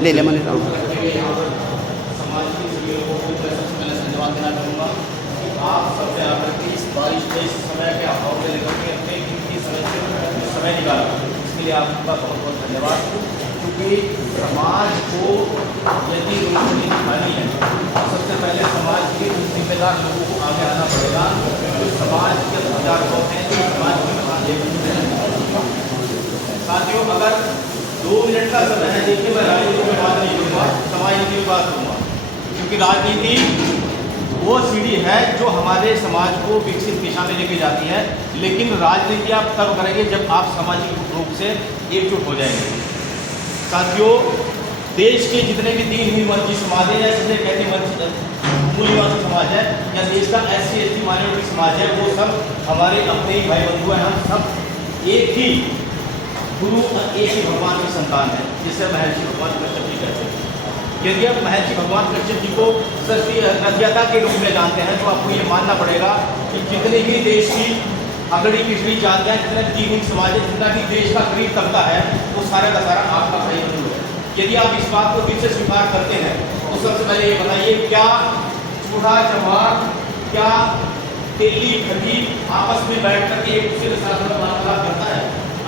ले ले मैंने समाज के सभी लोगों को मैं सबसे पहले धन्यवाद देना चाहूँगा कि आप सबसे आकर के इस बारिश के इस समय के अभाव में लेकर के अपने कीमती समय निकाला, इसके लिए आपका बहुत बहुत धन्यवाद। क्योंकि समाज को यदि रोशनी दिखानी है तो सबसे पहले समाज के जिम्मेदार लोगों को आगे आना पड़ेगा। जो समाज के हथियार लोग हैं, जो समाज के साथियों, अगर 2 मिनट का समय है, देखिए मैं राजनीति में बात नहीं करूँगा, समाज नीति में बात करूँगा। क्योंकि राजनीति वो सीढ़ी है जो हमारे समाज को विकसित दिशा में लेके जाती है, लेकिन राजनीति आप तब करेंगे जब आप सामाजिक रूप से एकजुट हो जाएंगे। साथियों, देश के जितने भी दीनहीन वंचित समाज है, या जिसे कहते हैं मूल्यवान समाज है, या देश का SC ST माइनॉरिटी समाज है, वो सब हमारे अपने ही भाई बंधु हैं। हम सब एक ही गुरु और एक ही भगवान की संतान है, जिसे महर्षि भगवान कश्यप जी कहते हैं। यदि आप महर्षि भगवान कश्यप जी को सृष्टि रचयिता के रूप में जानते हैं, तो आपको ये मानना पड़ेगा कि जितने भी देश की अगड़ी पिछड़ी जातियाँ, जितने भी दीनहीन समाज है, जितना भी देश का गरीब तबका है, वो सारा का सारा आपका भाई बंधु है। यदि आप इस बात को दिल से स्वीकार करते हैं तो सबसे पहले ये बताइए, क्या चूड़ा चमार, क्या तेली खटी आपस में बैठ कर के एक दूसरे के साथ वार्तालाप करता है?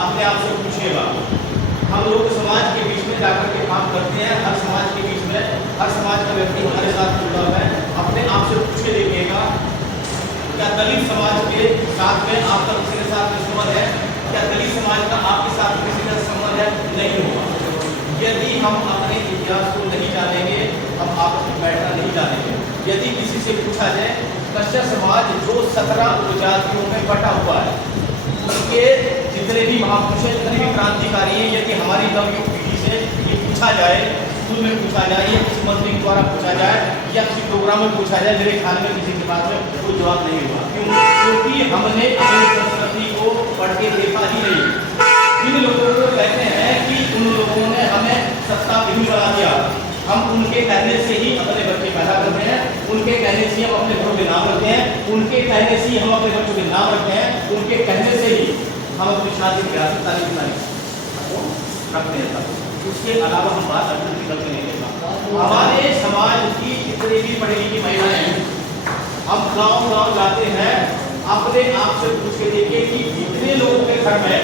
अपने आप से पूछिएगा। हम लोग समाज के बीच में जाकर के काम करते हैं, हर समाज के बीच में हर समाज का व्यक्ति हमारे साथ जुड़ा हुआ है। अपने आप से पूछ के देखिएगा, क्या दलित समाज के साथ में आपका किसी के साथ संबंध है? क्या दलित समाज का आपके साथ किसी का संबंध है? नहीं होगा। यदि हम अपने इतिहास को नहीं जानेंगे, हम आपस में बैठना नहीं जानेंगे। यदि किसी से पूछा जाए, कश्यप समाज जो 17 उपजातियों में बटा हुआ है, उसके जितने भी महापुरुष हैं, जितने भी क्रांतिकारी हैं, यदि हमारी नवयुग पीढ़ी से ये पूछा जाए, स्कूल में पूछा जाए, या किसी मंत्री के द्वारा पूछा जाए, या किसी प्रोग्राम में पूछा जाए, मेरे ख्याल में किसी के पास में कोई जवाब नहीं होगा। क्यों? क्योंकि हमने अपनी संस्कृति को पढ़ के देखा ही नहीं। इन लोगों को कहते हैं कि उन लोगों ने हमें सत्ता विहीन बना दिया। हम उनके कहने से ही अपने बच्चे पैदा करते हैं, उनके कहने से हम अपने घरों के नाम रखते हैं, उनके कहने से ही हम अपने बच्चों के नाम रखते हैं, उनके कहने से ही हम अपनी शादी ब्याह तारीख रखते हैं। उसके अलावा हम बात अपनी निकलते नहीं देता। हमारे समाज की जितनी भी पढ़ी लिखी महिलाएं हैं, हम गाँव जाते हैं, अपने आप से पूछ के देखिए कि कितने लोगों के घर में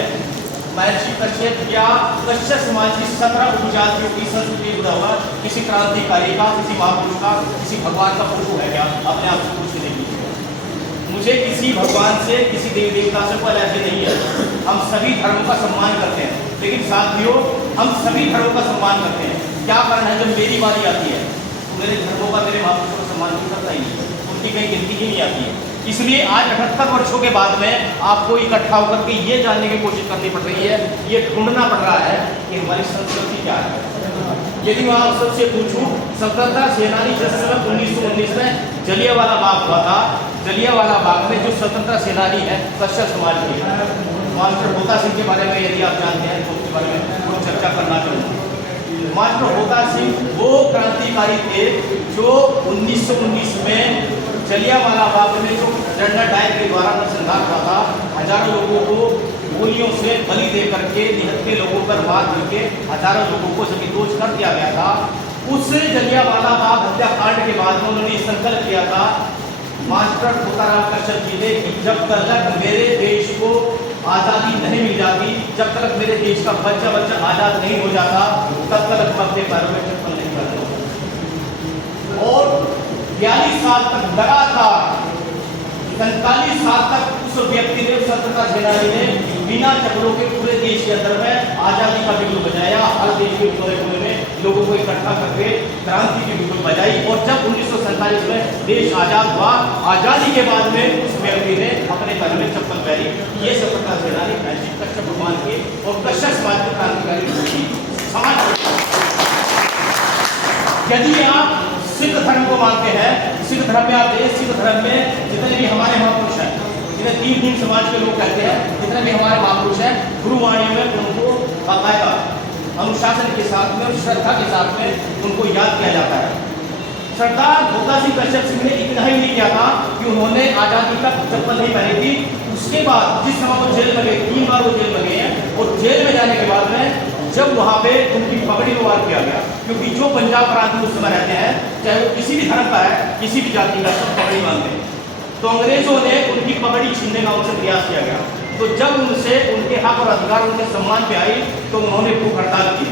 महर्षि कश्यप या कश्यप समाज की 17 उपजातियों की संस्कृति जुड़ा हुआ किसी क्रांतिकारी का, किसी महापुरुष का, किसी भगवान का फोटो है क्या? अपने आप से पूछ के देखिए। मुझे किसी भगवान से, किसी देवी देवता से कोई एलर्जी नहीं है। हम सभी धर्मों का सम्मान करते हैं, लेकिन साथियों, हम सभी धर्मों का सम्मान करते हैं। क्या कारण है? जब मेरी बारी आती है तो मेरे धर्मों का, मेरे महापुरुषों का सम्मान नहीं करता ही नहीं, उनकी कहीं गिनती ही नहीं आती है। इसलिए आज 78 वर्षों के बाद में आपको इकट्ठा होकर के ये जानने की कोशिश करनी पड़ रही है, ये ढूंढना पड़ रहा है कि हमारी संस्कृति क्या है। यदि मैं आप सबसे पूछूं, स्वतंत्रता सेनानी जिस समय 1919 में जलियांवाला बाग हुआ था, जलियांवाला बाग में जो स्वतंत्रता सेनानी है कश्यप समाज के, मास्टर होता सिंह के बारे में यदि आप जानते हैं तो उसके बारे में थोड़ी चर्चा करना चाहूँगा। मास्टर होता सिंह वो क्रांतिकारी थे जो 1919 में जलियांवाला बाग में जो जनरल डायर के द्वारा नरसंहार हुआ था, हजारों लोगों को गोलियों से बलि दे करके, निहत्थे लोगों पर मार करके हजारों लोगों को निर्दोष कर दिया गया था। उस जलियांवाला बाग हत्याकांड के बाद में उन्होंने संकल्प किया था, मास्टर खोताराम कश्यप जी ने, कि जब तक मेरे देश को आज़ादी नहीं मिल जाती, जब तक मेरे देश का बच्चा आज़ाद नहीं हो जाता, तब तक मैं अपने पैरों में चप्पल नहीं करता। और 42 साल तक लगातार, 45 साल तक उस व्यक्ति ने, स्वतंत्रता सेनानी ने बिना चप्पलों के पूरे देश के अंदर में आज़ादी का बिगुल बजाया। हर देश के कोने कोने में लोगों को इकट्ठा करके क्रांति की बिगुल बजाई। और जब 1947 में देश आज़ाद हुआ, आज़ादी के बाद में उस व्यक्ति ने अपने पैर में चप्पल पहनी। ये स्वतंत्रता सेनानी महर्षि कश्यप भगवान के और कश्यप समाज के क्रांतिकारी समाज। यदि आप सिख धर्म को मानते हैं, सिख धर्म में आप देखिए, सिख धर्म में जितने भी हमारे महापुरुष हैं, जिन्हें तीन समाज के लोग कहते हैं, जितने भी हमारे महापुरुष हैं, गुरुवाणी में उनको बाकायदा अनुशासन के साथ में और श्रद्धा के साथ में उनको याद किया जाता है। सरदार भोता सिंह कश्यप सिंह ने इतना ही नहीं किया था कि उन्होंने आज़ादी तक चप्पल नहीं पहनी थी। उसके बाद जिस समय वो जेल में गए, 3 बार वो जेल में गए हैं, और जेल में जाने के बाद में जब वहाँ पे उनकी पगड़ी को वार किया गया, क्योंकि जो पंजाब प्रांत में उस समय रहते हैं, चाहे वो किसी भी धर्म का है, किसी भी जाति का, सब पगड़ी बांधते हैं। तो अंग्रेजों ने उनकी पगड़ी छीनने का उनसे प्रयास किया गया। तो जब उनसे उनके हक और अधिकार उनके सम्मान पे आई तो उन्होंने भूख हड़ताल की।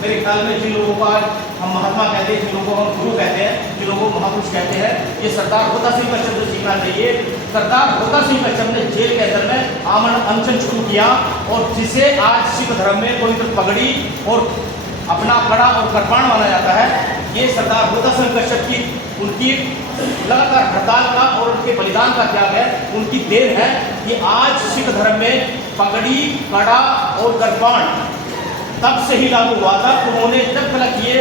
मेरे ख्याल में जिन लोगों का हम महात्मा कहते हैं, जिन लोगों को हम गुरु कहते हैं, जिन लोगों को महापुरुष कहते हैं, ये सरदार भोता सिंह का शब्द सीखना चाहिए। सरदार भोता सिंह का शब्द ने जेल के अंदर में आमरण अनशन शुरू किया, और जिसे आज सिख धर्म में पवित्र पगड़ी और अपना कड़ा और कृपाण माना जाता है, ये सरदार भोता सिंह कश्यप की उनकी लगातार हड़ताल का और उनके बलिदान का त्याग है, उनकी देन है कि आज सिख धर्म में पगड़ी, कड़ा और कृपाण तब से ही लागू हुआ था। उन्होंने जब तक ये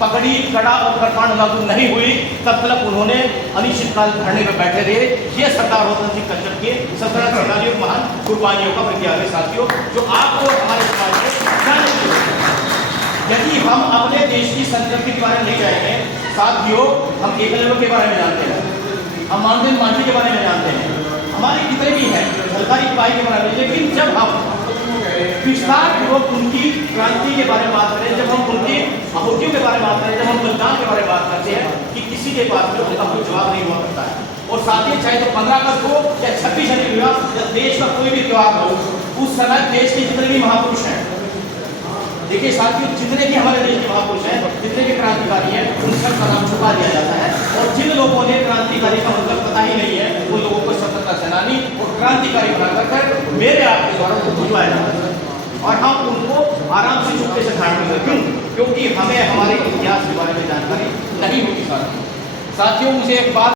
पगड़ी, कड़ा और कृपाण लागू नहीं हुई तब तक उन्होंने अनिश्चितकाल धरने में बैठे रहे। ये सरदार भोता सिंह कश्यप के सल्तनत सेनानियों महान कुर्बानियों का प्रतीक है साथियों, जो आपको हमारे समाज में यदि हम अपने देश की संस्कृति के बारे में नहीं जाएंगे साथियों, हम एकलव्य के बारे में जानते हैं, हम मानदेन मांझी के बारे में जानते हैं, हमारे कितने भी हैं झलकारी सिपाही के बारे में, लेकिन जब हम विस्तार पूर्वक उनकी क्रांति के बारे में बात करें, जब हम उनकी आहुतियों के बारे में बात करें, जब हम बलिदान के बारे में बात करते हैं, कि किसी के पास में उनका कोई जवाब नहीं हुआ करता है। और साथ ही चाहे तो 15 अगस्त हो या 26 जनवरी हो या देश का कोई भी त्यौहार हो, उस समय देश के जितने भी महापुरुष हैं, देखिए साथियों, जितने भी हमारे देश के महापुरुष हैं, जितने भी क्रांतिकारी हैं, उन सब का नाम छुपा दिया जाता है। और जिन लोगों ने क्रांतिकारी का मतलब पता ही नहीं है, उन लोगों को स्वतंत्रता सेनानी और क्रांतिकारी बनाकर मेरे आपके द्वारा उनको बुझवाया जाता है, और हम उनको आराम से चुपके से धारण करते हैं। क्यों? क्योंकि हमें हमारे इतिहास के बारे में जानकारी नहीं होती साथियों। मुझे एक बात